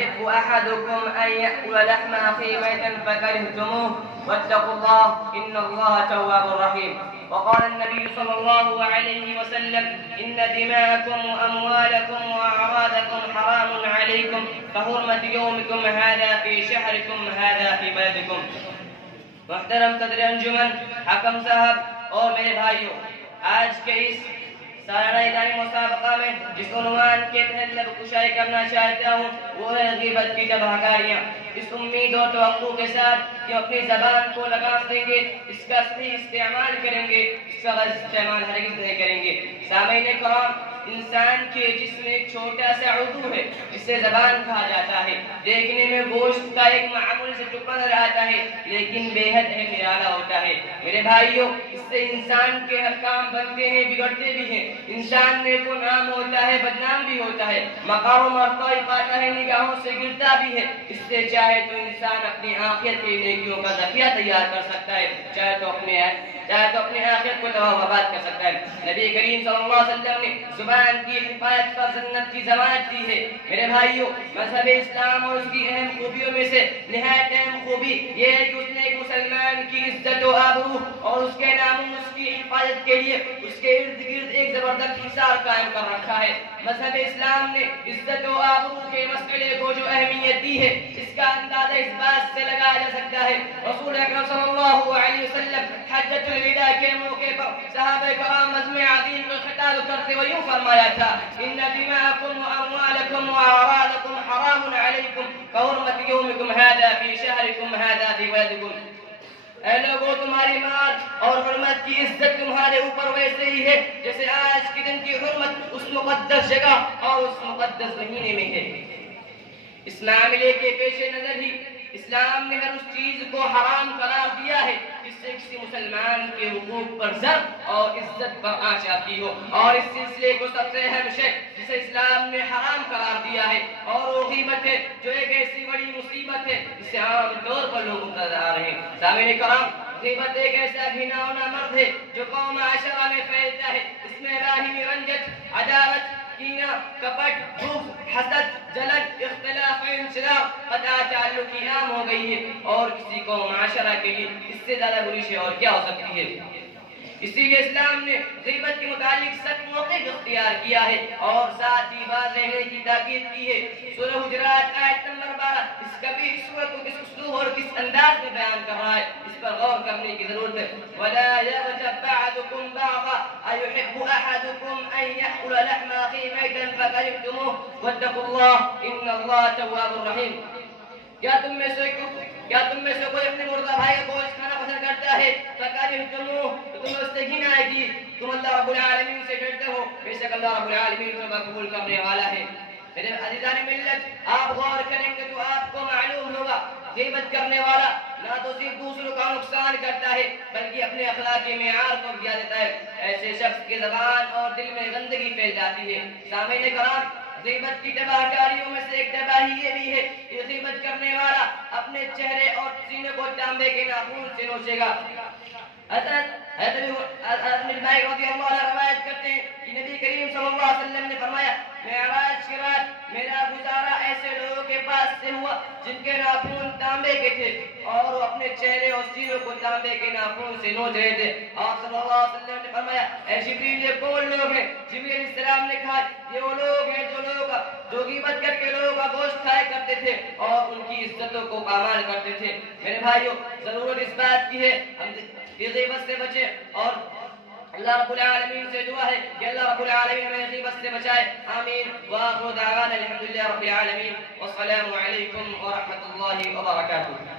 أيحب أحدكم أن يأكل لحم أخيه ميتا فكرهتموه واتقوا الله إن الله تواب رحيم. وقال النبي صلى الله عليه وسلم إن دماءكم وأموالكم وأعراضكم حرام عليكم كحرمة يومكم هذا في شهركم هذا في بلدكم. محترم صدر انجمن، حکم صاحب اور میرے بھائیوں، آج کے اس سالانہ الہی مسابقہ میں جس عنوان کے تحت لب کشائی کرنا چاہتا ہوں وہ ہے غیبت کی تباہ کاریاں. اس امید اور توقع کے ساتھ کہ اپنی زبان کو لگام دیں گے، اس کا صحیح استعمال کریں گے، اس کا غلط استعمال ہرگز نہیں کریں گے. سامعین کرام، انسان کے جسم میں ایک چھوٹا سا عضو ہے جسے زبان کہا جاتا ہے. دیکھنے میں گوشت کا ایک معمولی سے ٹکڑا نظر آتا ہے لیکن بے حد نرالا ہوتا ہے. میرے بھائیوں، اس سے انسان کے ہر کام بنتے ہیں، بگڑتے بھی ہیں. انسان میں کو نام ہوتا ہے، بدنام بھی ہوتا ہے، مقام و مرتبہ پاتا ہے، نگاہوں سے گرتا بھی ہے. اس سے چاہے تو انسان اپنی آخرت کی نیکیوں کا ذخیرہ تیار کر سکتا ہے، چاہے تو اپنے آخرت کو تباہ و برباد کر سکتا ہے. نبی کریم صلی اللہ علیہ وسلم نے زبان کی حفاظت پر جنت کی ضمانت دی ہے. میرے بھائیوں، مذہب اسلام اور اس کی اہم خوبیوں میں سے نہایت اہم خوبی یہ ہے کہ اس نے ایک مسلمان کی عزت و آبرو اور اس کے ناموس کی حفاظت کے لیے اس کے ارد گرد ایک زبردست حصار قائم کر رکھا ہے. مذہب اسلام نے عزت و آبرو کے مسئلے کو جو اہمیت دی ہے اس کا اندازہ اس بات سے لگایا جا سکتا ہے. رسول اکرم صلی اللہ علیہ وسلم حجۃ الوداع کے موقع پر صحابہ کرام مجمع عظیم کو خطاب کرتے ہوئے یوں فرمایا تھا: ان دماءکم واموالکم واعراضکم حرام علیکم کحرمۃ یومکم ھذا فی شہرکم ھذا فی بلدکم. اے لوگوں، تمہاری مال اور حرمت کی عزت تمہارے اوپر ویسے ہی ہے جیسے آج کے دن کی حرمت اس مقدس جگہ اور اس مقدس مہینے میں ہے. اس معاملے کے پیش نظر ہی اسلام نے ہر اس چیز کو حرام قرار دیا ہے جس سے کسی مسلمان کے حقوق پر ضرب اور عزت پر آنچ آتی ہو. اور اس سلسلے کو سب سے اہم شے جسے اسلام نے حرام قرار دیا ہے اور وہ غیبت ہے، جو ایک ایسی بڑی مصیبت ہے جسے عام طور پر لوگ مبتلا آ رہے ہیں. سامعین کرام، غیبت ایک ایسا گھناؤنا مرض ہے جو قوم معاشرہ میں پھیلتا ہے. اس میں باہمی رنجت، عداوت، کینہ، کپٹ، بغض، حسد، جلن، اختلاف، انشراح، قطع تعلقی عام ہو گئی ہے اور کسی قوم معاشرہ کے لیے اس سے زیادہ بری شے اور کیا ہو سکتی ہے. اسی لیے اسلام نے غیبت کے متعلق سخت موقف اختیار کیا ہے اور ساتھ ہی باز رہنے کی تاکید کی ہے. سورہ حجرات آیت نمبر 12 اس کبھی صورت کو کس اسلوب اور کس انداز میں بیان کر رہا ہے، اس پر غور کرنے کی ضرورت ہے. وَلَا يَغْتَبْ بَعْضُكُمْ بَعْضًا أَيُحِبُّ أَحَدُكُمْ أَن يَأْكُلَ لَحْمَ أَخِيهِ مَيْتًا فَكَرِهْتُمُوهُ وَاتَّقُوا اللَّهَ إِنَّ اللَّهَ تَوَّابٌ رَحِيمٌ. کیا تم میں سے کوئی اپنے مردہ بھائی کا گوشت کھانا پسند کرتا ہے؟ فَكَرِهْتُمُوهُ، تو تمہیں اس سے گھن آئے گی. تم اللہ رب العالمین سے ڈرتے ہو، بے شک اللہ رب العالمین توبہ قبول کرنے والا ہے. میرے عزیزان ملت، آپ غور کریں گے تو آپ کو معلوم ہوگا غیبت کرنے والا نہ تو صرف دوسروں کا نقصان کرتا ہے بلکہ اپنے اخلاقی معیار کو گرا دیتا ہے. ایسے شخص کی زبان اور دل میں گندگی پھیل جاتی ہے. سامعین کرام، غیبت کی تباہ کاریوں میں سے ایک تباہی یہ بھی ہے کہ غیبت کرنے والا اپنے چہرے اور سینے کو تانبے کے ناخن سے نوچے گا. حضرت مالک رضی اللہ عنہ روایت کرتے ہیں کہ نبی کریم صلی اللہ علیہ وسلم نے فرمایا: معراج کی رات میرا گزارا ایسے لوگوں کے پاس سے ہوا جن کے ناخن تانبے کے تھے اور وہ اپنے چہرے اور سینوں کو تانبے کے ناخن سے نوچ رہے تھے. آپ صلی اللہ علیہ وسلم نے فرمایا: اے جبریل، یہ کون لوگ ہیں؟ جبریل علیہ السلام نے کہا: یہ وہ لوگ ہیں جو غیبت کر کے لوگوں کا گوشت کھایا کرتے تھے اور ان کی عزتوں کو پامال کرتے تھے. میرے بھائیوں، ضرورت اس بات کی ہے ہم غیبت سے بچیں اور اللہ رب العالمین سے دعا ہے کہ اللہ رب العالمین ہمیں غیبت سے بچائے. آمین. وآخر دعوانا الحمدللہ رب العالمین والسلام علیکم ورحمۃ اللہ وبرکاتہ.